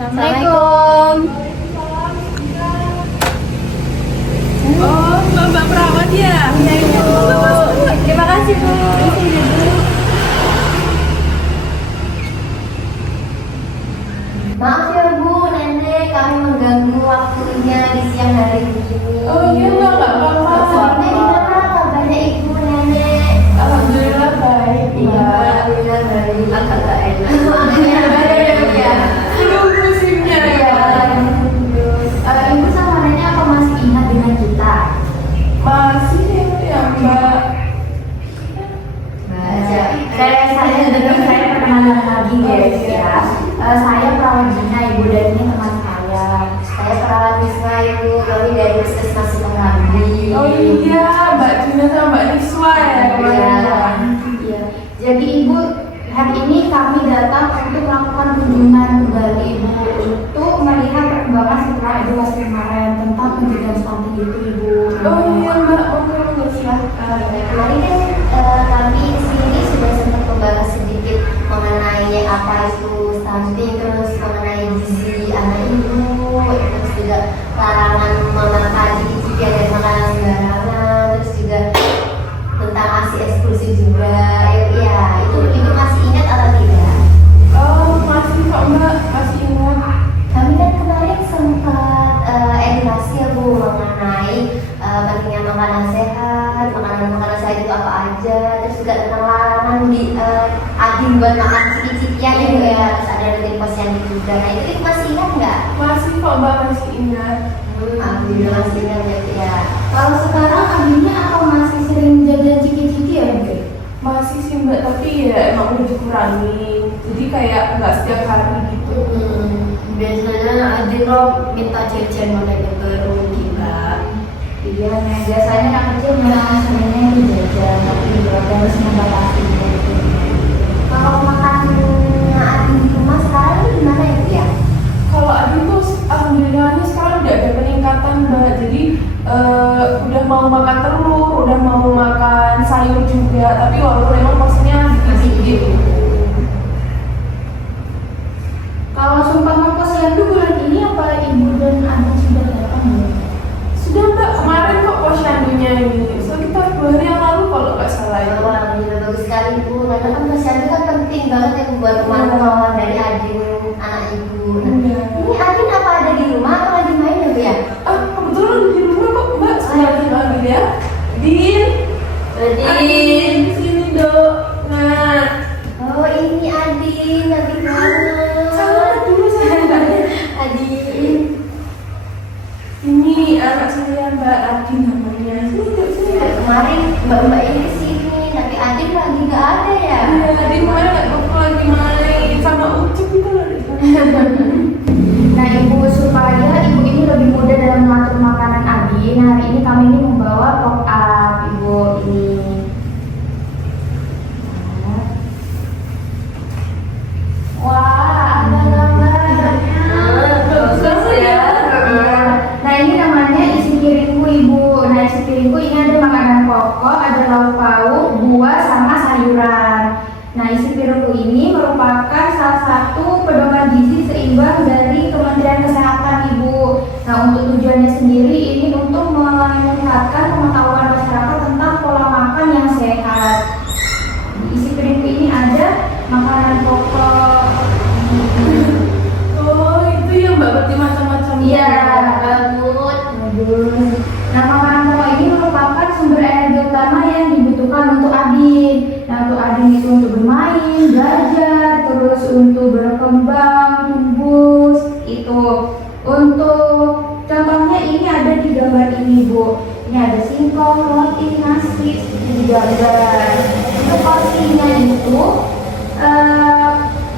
Assalamualaikum. Oh, Mbak perawat ya? Iya, Ibu. Terima kasih, Bu. Maaf ya, Bu, Nenek, kami mengganggu waktunya di siang hari ini. Oh iya, Mbak, nggak apa-apa. Nenek, gimana kabarnya Ibu, Nenek? Alhamdulillah baik, Iya, Mbak. alhamdulillah baik. Agak enak. Alhamdulillah baik, ya. Aduh, musimnya Iya, ya. Ibu sama Nenek apa masih ingat dengan kita? Masih ya, Mbak. Saya perkenalan lagi guys ya. Saya perawat Gina Ibu dan ini teman saya. Saya perawat Niswa Ibu, kami dari Puskesmas Sukamandi. Oh iya, Mbak Dina sama Mbak Niswa ya kemarin. Iya. Jadi Ibu, hari ini kami datang untuk melakukan kunjungan kembali Ibu untuk melihat perkembangan setelah edukasi kemarin tentang pencegahan stunting itu Ibu. Oh iya, Mbak. Oke, silahkan. Kemarin kami di sini sudah sempat membahas sedikit mengenai apa itu stunting, terus mengenai gizi anak ibu, terus juga larangan memakan ciki-ciki dan makanan sembarangan, terus juga tentang ASI eksklusif juga. Ya, itu masih ingat atau tidak? Oh, masih kok, Mbak. Masih ingat. Kami kan kemarin sempat edukasi ya Bu mengenai pentingnya makanan sehat, makanan sehat itu apa aja, terus juga tentang larangan di adin buat makan ciki-cikian gitu ya, terus ada rutin posyandu juga. Nah itu masih ingat nggak? Masih kok, Mbak. Masih ingat. Alhamdulillah masih ingat ya. Kalau sekarang adinnya apa masih sering jajan ciki-ciki ya Bu? Masih sih, Mbak. Tapi ya emang udah dikurangin. Jadi kayak nggak setiap hari gitu. Biasanya adik lo minta jajan model baru juga. Iya, nah, biasanya anak kecil memang sebenarnya itu jajan, tapi juga harus membatasi gitu. Kalau makannya Adin di rumah sekarang gimana itu ya? Kalau Adi tuh alhamdulillahnya sekarang udah ada peningkatan, Mbak. Jadi udah mau makan telur, udah mau makan sayur juga. Tapi walaupun memang porsinya dikit-dikit. Kalau sumpah posyandu bulan ini apa ibu dan adik sudah datang ya? Sudah, Mbak. Kemarin kok posyandunya ini. Sekitar 2 hari yang lalu kalau nggak salah itu. Wah, alhamdulillah bagus sekali Bu. Karena kan posyandu kan penting banget ya Bu buat pemantauan dari Adin anak ibu. Iya. Ini Adin apa ada di rumah atau lagi main ya Bu ya? Kebetulan di rumah kok, Mbak. Sebentar lagi ya. Din. Adin, di sini, Dok. Nah. Oh ini Adin, nanti banget. Salam dulu sama Mbak. Adin. Ini anak saya, Mbak Adi namanya. Sini, Dok, sini. Kemarin mbak-mbak ini kesini, tapi Adin lagi nggak ada ya. Iya, Adi kemarin aku lagi main sama Ucup itu loh. Nah ibu, supaya ibu ini lebih mudah dalam mengatur makanan Adin, hari ini kami ini membawa top up ibu ini. Wah, ada gambarnya. Bagus banget ya. Nah ini namanya isi piringku ibu. Nah isi piringku ini ada makanan pokok, ada lauk pauk, buah sama sayuran. Nah isi piringku ini merupakan salah satu pedoman gizi seimbang dari Kementerian Kesehatan ibu. Nah untuk tujuannya sendiri ini untuk meningkatkan pengetahuan masyarakat tentang pola makan yang sehat. Di isi piringku ini ada makanan pokok. Oh, itu yang Mbak berarti macam-macam. Iya, bagus. Nah, makanan pokok ini merupakan sumber energi utama yang dibutuhkan untuk Adin. Nah, untuk Adin itu untuk bermain, belajar, terus untuk berkembang, tumbuh, itu. Untuk contohnya ini ada di gambar ini, Bu. Ini ada singkong, roti, nasi, di gambar. Untuk porsinya itu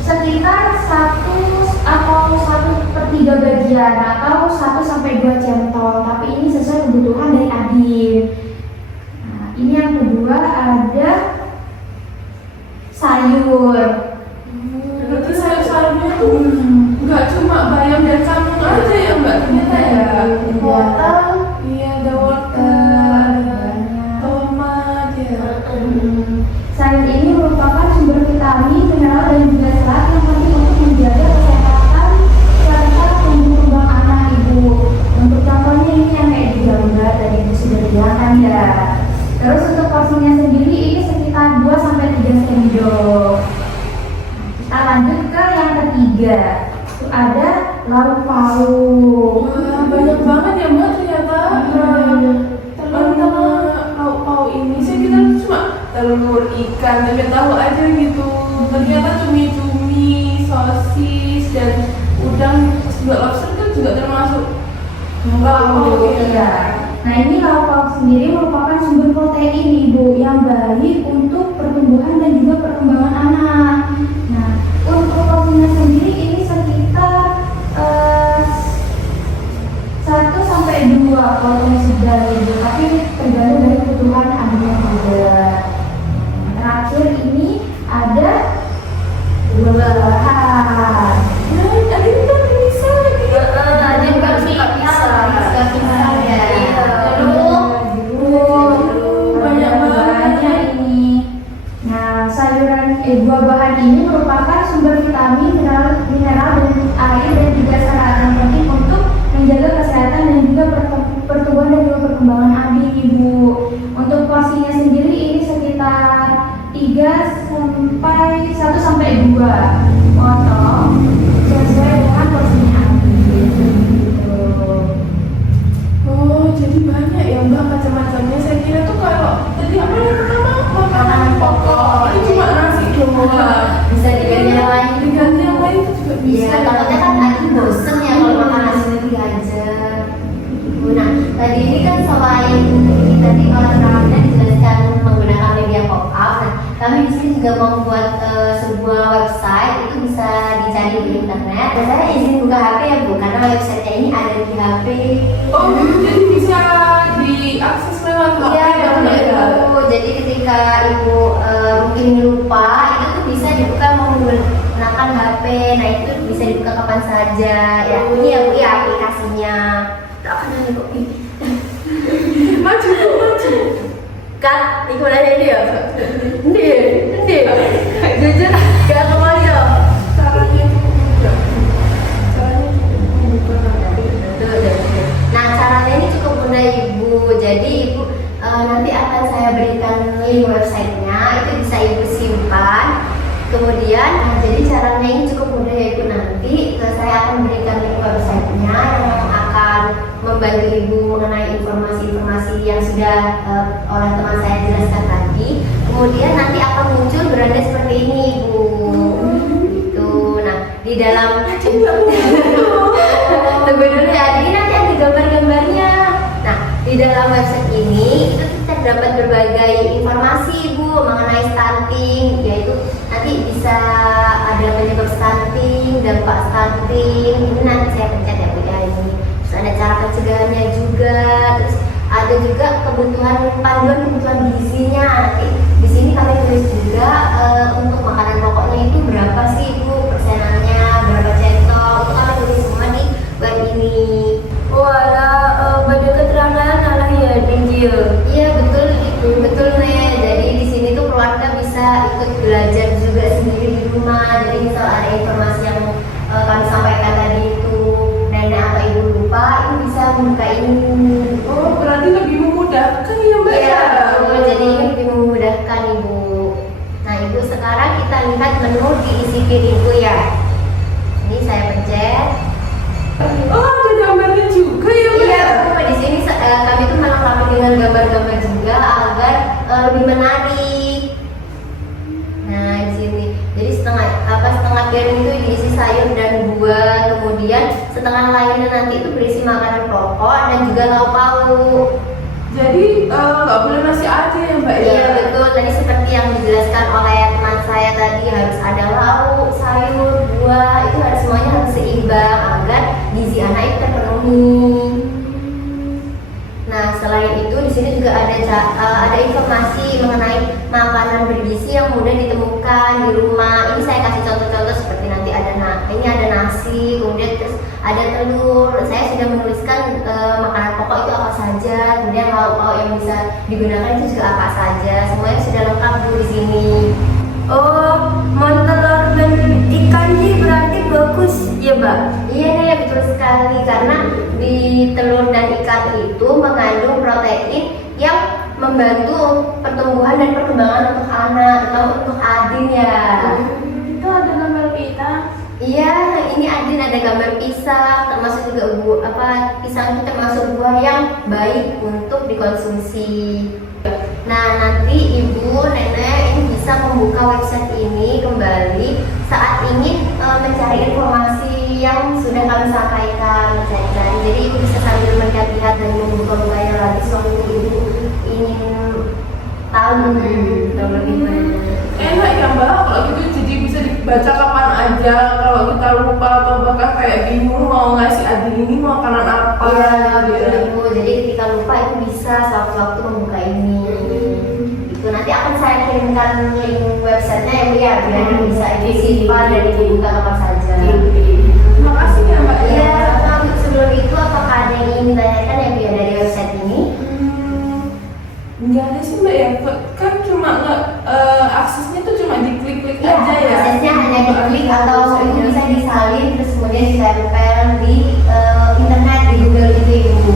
sekitar 1/3 bagian atau 1-2 centong, tapi ini sesuai kebutuhan dari Adin. Nah, ini yang kedua ada sayur. Berarti sayur-sayurnya tuh nggak cuma bayam dan kangkung aja ya, Mbak, ternyata ya. Wortel, Iya, ada wortel, ada tomat ya. sayur ini merupakan sumber vitamin, mineral dan juga serat yang penting untuk menjaga kesehatan secara telur, ikan, tempe tahu aja gitu. Ternyata cumi-cumi, sosis, dan udang juga lobster itu juga termasuk Oh, iya. Nah, ini lauk pauk sendiri merupakan sumber protein Ibu yang baik untuk pertumbuhan dan juga perkembangan anak. Nah, untuk porsinya sendiri ini sekitar 1 sampai 2 porsi sedang Ibu, tapi tergantung dari kebutuhan anaknya juga. Terakhir ini ada buah-buahan. nah, ada yang bisa lagi. Ada yang nggak suka pisah ya. Banyak ini. Nah, buah-buahan ini merupakan sumber vitamin, mineral dan air dan juga saranan penting untuk menjaga kesehatan dan juga pertumbuhan dan juga perkembangan abi Ibu. Untuk porsinya sendiri ini sekitar 1 sampai 2 potong sesuai dengan porsinya abi. Gitu. Oh, jadi banyak ya Mbak macam-macamnya. Saya kira tuh kalau tadi apa yang pertama makanan pokok itu cuma nasi doang. Bisa diganti yang lain juga. Diganti yang lain itu juga bisa. Iya, takutnya kan Adi bosen ya kalau makan nasi lagi aja. Nah, tadi ini kan selain tadi olahraga dijelaskan menggunakan media pop up. Nah, kami di sini juga membuat sebuah website, itu bisa dicari di internet. Dan saya izin buka HP ya Bu, karena websitenya ini ada di HP. Oh, jadi bisa diakses lewat HP Iya, ya Mbak ya? betul. Jadi ketika Ibu mungkin lupa, itu tuh bisa dibuka menggunakan HP. Nah, itu bisa dibuka kapan saja. Ya, ini ya Bu ya aplikasinya. Tak akan ada kopi. Maju, maju. Kan, Ibu nanya dia. Ndi. Jujur, gak kemana ya. Caranya cukup mudah. Caranya cukup mudah. Nah, caranya ini cukup mudah Ibu. Jadi Ibu nanti akan saya berikan link websitenya, itu bisa Ibu simpan. Kemudian, jadi caranya ini cukup mudah ya Ibu. Nanti saya akan berikan link websitenya yang akan membantu Ibu mengenai informasi-informasi yang sudah oleh teman saya jelaskan tadi. Kemudian nanti akan muncul beranda seperti ini Ibu. Gitu. Nah, di dalam tunggu dulu ya, ini nanti ada gambar-gambarnya. Nah, di dalam website ini itu kita dapat berbagai informasi Ibu mengenai stunting, yaitu nanti bisa ada penyebab stunting, dampak stunting. Ini nanti saya pencet ya Bu ya ini. Terus ada cara pencegahannya juga. Terus ada juga panduan kebutuhan gizinya. Nanti di sini kami tulis juga untuk makanan pokoknya itu berapa sih Ibu persenannya, berapa centok. Itu kami tulis semua di web ini. Walah, pada keterangan alah ya tinggi. Iya betul itu, betul nih. Jadi di sini tuh keluarga bisa ikut belajar juga sendiri di rumah. Jadi misal ada informasi yang kami sampaikan tadi itu nenek atau ibu lupa, itu bisa membuka ini. Oh, berarti lebih memudahkan ya Mbak Iya, ya? betul. Jadi ini lebih memudahkan Ibu. Nah Ibu, sekarang kita lihat menu diisi piringku ya. Ini saya pencet. Oh, ada gambarnya juga ya Mbak? Iya, Bu, di sini kami tuh melengkapi dengan gambar-gambar juga agar lebih menarik. Nah, di sini. Jadi setengah piring itu diisi sayur dan buah, kemudian setengah lainnya nanti itu berisi makanan pokok dan juga lauk pauk. Jadi nggak boleh nasi aja ya Mbak ya? Iya betul, tadi seperti yang dijelaskan oleh teman saya tadi, harus ada lauk, sayur, buah, itu harus semuanya harus seimbang agar gizi anak itu terpenuhi. Nah, selain itu di sini juga ada informasi mengenai makanan bergizi yang mudah ditemukan di rumah. Ini saya kasih contoh-contoh seperti nanti ini ada nasi, kemudian terus ada telur. Saya sudah menuliskan makanan pokok itu apa saja, kemudian lauk-lauk yang bisa digunakan itu juga apa saja. Semuanya sudah lengkap Bu di sini. Oh, telur dan ikan sih berarti bagus ya Mbak? Iya nih, betul sekali, karena di telur dan ikan itu mengandung protein yang membantu pertumbuhan dan perkembangan untuk anak atau untuk Adin ya. Itu ada gambar pita. Iya, ini Adin ada gambar pisang, termasuk juga pisang itu termasuk buah yang baik untuk dikonsumsi. Nah, nanti ibu, nenek ini bisa membuka website ini kembali saat ingin mencari informasi yang sudah kami sampaikan. Jadi ibu bisa sambil melihat-lihat dan membuka layar lagi sewaktu ibu ingin tahu lebih banyak. Enak ya Mbak, kalau gitu jadi bisa dibaca kapan aja. Kalau kita lupa atau bahkan kayak bingung mau ngasih adik ini makanan apa. Iya, gitu ya. betul ibu. Jadi ketika lupa itu bisa sewaktu membuka ini. Itu nanti akan saya kirimkan link websitenya ya Bu ya, biar bisa disimpan dan dibuka kapan saja. Terima kasih ya Mbak. Iya, sebelum itu apakah ada yang ingin ditanyakan ya Bu ya dari website ini? Enggak ada sih Mbak ya, kan cuma aksesnya tuh cuma diklik-klik Ya, aja ya. aksesnya hanya diklik atau itu bisa disalin terus kemudian ditempel di internet di Google gitu ibu.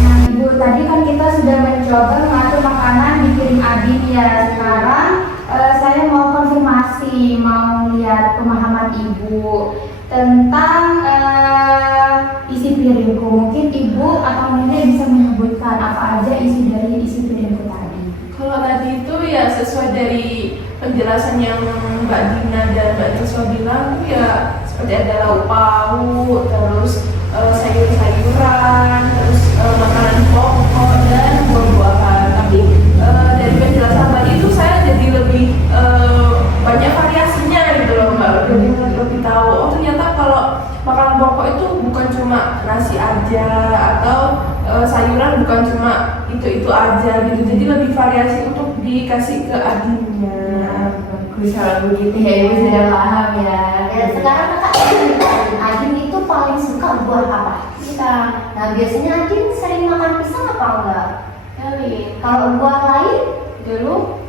Nah, Ibu, tadi kan kita sudah mencoba mengatur makanan dikirim Adin ya. Sekarang saya mau konfirmasi, mau lihat pemahaman Ibu tentang isi piringku. Mungkin Ibu atau Nenek bisa menyebutkan apa aja isi dari isi piringku tadi. Kalau tadi itu ya sesuai dari penjelasan yang Mbak Dina dan Mbak Joshua bilang itu ya seperti ada lauk pauk, terus sayur-sayuran, terus makanan pokok dan buah-buahan. Tapi dari penjelasan tadi itu saya jadi lebih banyak variasinya gitu loh Mbak. Jadi lebih tahu oh ternyata kalau makanan pokok itu bukan cuma nasi aja atau sayuran bukan cuma itu aja gitu. Jadi lebih variasi untuk dikasih ke adiknya. Bagus kalau begitu ya, Ibu sudah paham ya. Dan sekarang kakak Adin itu paling suka buah apa? Pisang. Nah biasanya Adin sering makan pisang apa enggak? Kali. Kalau buah lain?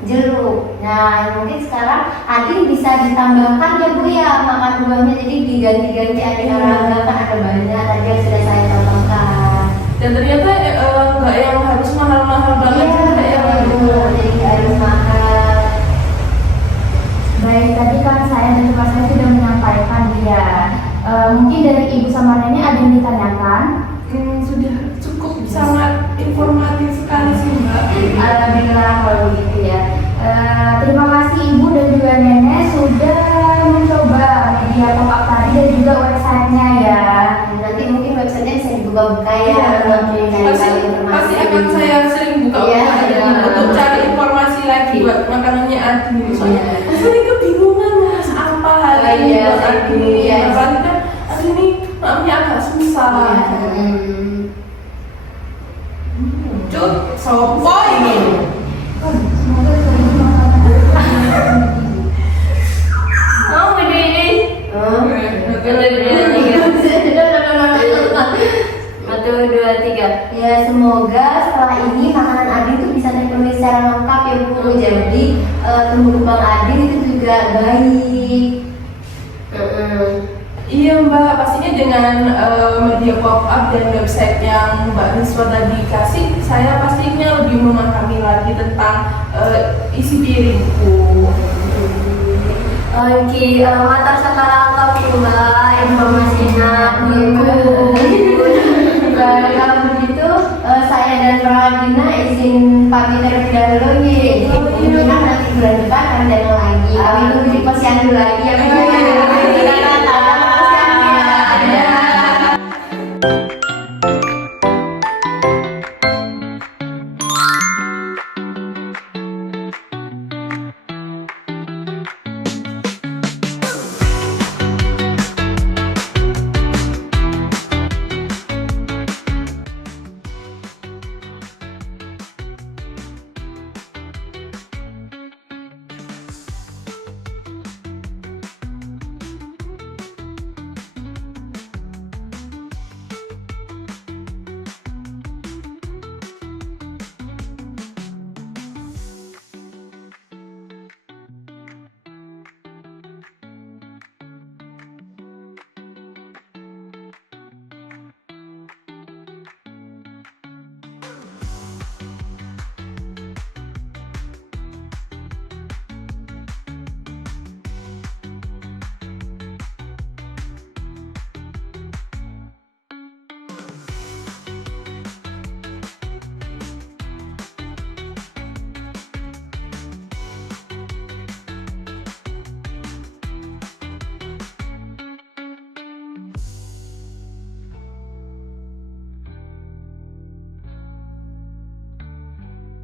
Jeruk. Nah mungkin sekarang Adin bisa ditambahkan ya Bu ya makan buahnya, jadi diganti-ganti ada kan ada banyak tadi yang sudah saya contohkan. Dan ternyata nggak yang harus mahal-mahal banget juga ya Mbak. Jadi harus mahal. Baik, tadi kan saya dan Mas saya sudah menyampaikan dia. Mungkin dari Ibu sama Nenek ada yang ditanyakan? Sudah cukup sangat informatif sekali sih Mbak. Alhamdulillah kalau begitu ya. Terima kasih Ibu dan juga Nenek sudah mencoba media pop-up tadi dan juga websitenya ya. Nanti mungkin websitenya bisa dibuka-buka ya Iya, untuk cari informasi. pasti akan saya sering buka Iya, untuk cari informasi lagi buat makanannya Adi. Soalnya sering kebingungan mau masak apa hari ini Iya, buat Adi. iya. Apalagi kan Adi ini makannya agak susah. Cut, sopo ini? Semoga sering makanan. Oh, ini. Satu, dua, tiga. Ya semoga setelah ini makanan Adin itu bisa terpenuhi secara lengkap ya Bu. Jadi tumbuh kembang Adin itu juga baik. Iya Mbak, pastinya dengan media pop-up dan website yang Mbak Niswa tadi kasih, saya pastinya lebih memahami lagi tentang isi piringku. Oke, matar sekarang lengkap ya Mbak informasinya. Baik, kalau begitu saya dan Roladina izin pamit terlebih dahulu ya. Mungkin nanti bulan depan akan datang lagi. Kami tunggu di posyandu lagi ya Bu.